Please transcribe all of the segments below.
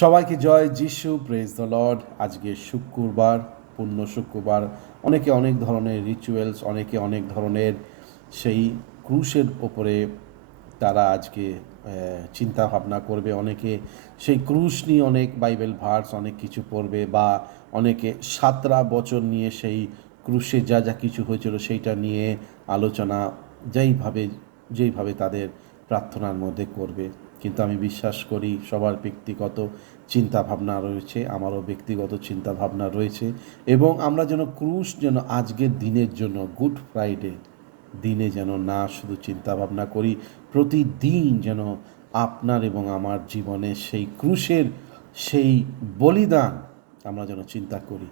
সবাইকে জয় যিশু praise the Lord আজকে শুক্রবার, পূর্ণ শুক্রবার। অনেকে অনেক ধরনের রিচুয়ালস অনেকে অনেক ধরনের সেই ক্রুশের ওপরে তারা আজকে চিন্তা ভাবনা করবে। অনেকে সেই ক্রুশ নিয়ে অনেক বাইবেল ভার্স অনেক কিছু পড়বে বা অনেকে সাতরা বছর নিয়ে সেই ক্রুশে যা যা কিছু হয়েছিল সেইটা নিয়ে আলোচনা, যেইভাবে যেইভাবে তাদের প্রার্থনার মধ্যে করবে। কিন্তু আমি বিশ্বাস করি সবার ব্যক্তিগত চিন্তা ভাবনা রয়েছে, আমারও ব্যক্তিগত চিন্তা ভাবনা রয়েছে এবং আমরা যেন ক্রুশ যেন আজকের দিনের জন্য, গুড ফ্রাইডে দিনে যেন না শুধু চিন্তা ভাবনা করি, প্রতিদিন যেন আপনার এবং আমার জীবনে সেই ক্রুশের সেই বলিদান আমরা যেন চিন্তা করি,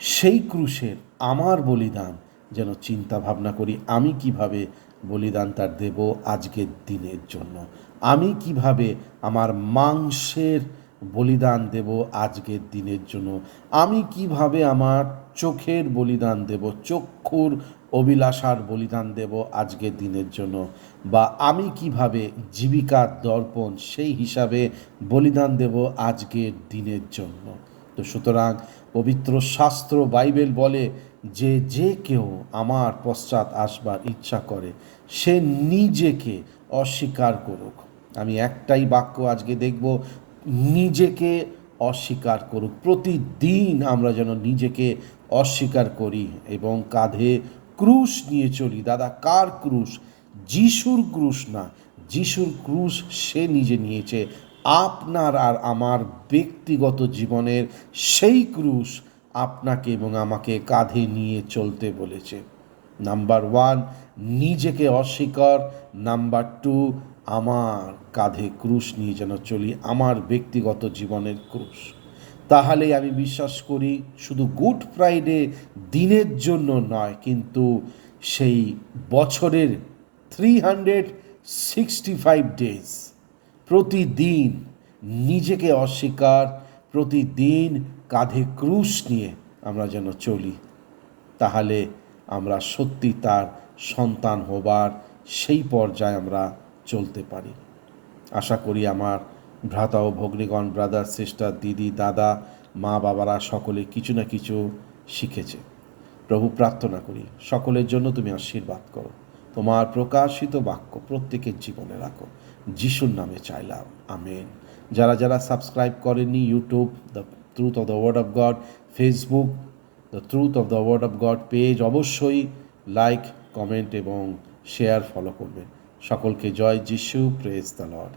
সেই ক্রুশের আমার বলিদান যেন চিন্তা ভাবনা করি, আমি কীভাবে বলিদান তার দেব আজকের দিনের জন্য। আমি কীভাবে আমার মাংসের বলিদান দেব আজকের দিনের জন্য? আমি কীভাবে আমার চোখের বলিদান দেব, চক্ষুর অভিলাষার বলিদান দেব আজকের দিনের জন্য? বা আমি কীভাবে জীবিকার দর্পণ সেই হিসাবে বলিদান দেব আজকের দিনের জন্য? তো সুতরাং পবিত্র শাস্ত্র বাইবেল বলে যে যে কেউ আমার পশ্চাৎ আসবার ইচ্ছা করে, সে নিজেকে অস্বীকার করুক। আমি একটাই বাক্য আজকে দেখব, নিজেকে অস্বীকার করুক। প্রতিদিন আমরা যেন নিজেকে অস্বীকার করি এবং কাঁধে ক্রুশ নিয়ে চলি। দাদা, কার ক্রুশ? যিশুর ক্রুশ না, যিশুর ক্রুশ সে নিজে নিয়েছে। আপনার আর আমার ব্যক্তিগত জীবনের সেই ক্রুশ আপনাকে এবং আমাকে কাঁধে নিয়ে চলতে বলেছে। নাম্বার ওয়ান, নিজেকে অস্বীকার। নাম্বার টু, আমার কাঁধে ক্রুশ নিয়ে যেন চলি, আমার ব্যক্তিগত জীবনের ক্রুশ। তাহলে আমি বিশ্বাস করি, শুধু গুড ফ্রাইডে দিনের জন্য নয়, কিন্তু সেই বছরের three hundred sixty five days প্রতিদিন নিজেকে অস্বীকার, প্রতিদিন কাঁধে ক্রুশ নিয়ে আমরা যেন চলি, তাহলে আমরা সত্যি তার সন্তান হবার সেই পর্যায়ে আমরা চলতে পারি। আশা করি আমার ভ্রাতা ও ভগ্নীগণ ব্রাদার সিস্টার দিদি, দাদা, মা, বাবারা সকলে কিছু না কিছু শিখেছে। প্রভু, প্রার্থনা করি, সকলের জন্য তুমি আশীর্বাদ করো। তোমার প্রকাশিত বাক্য প্রত্যেকের জীবনে রাখো। যিশুর নামে চাইলাম। আমেন। যারা যারা সাবস্ক্রাইব করেনি YouTube, the truth of the word of God, Facebook, the truth of the word of God page অবশ্যই লাইক, কমেন্ট এবং শেয়ার ফলো করবেন। সকলকে জয় যিশু প্রেজ দ্য লর্ড।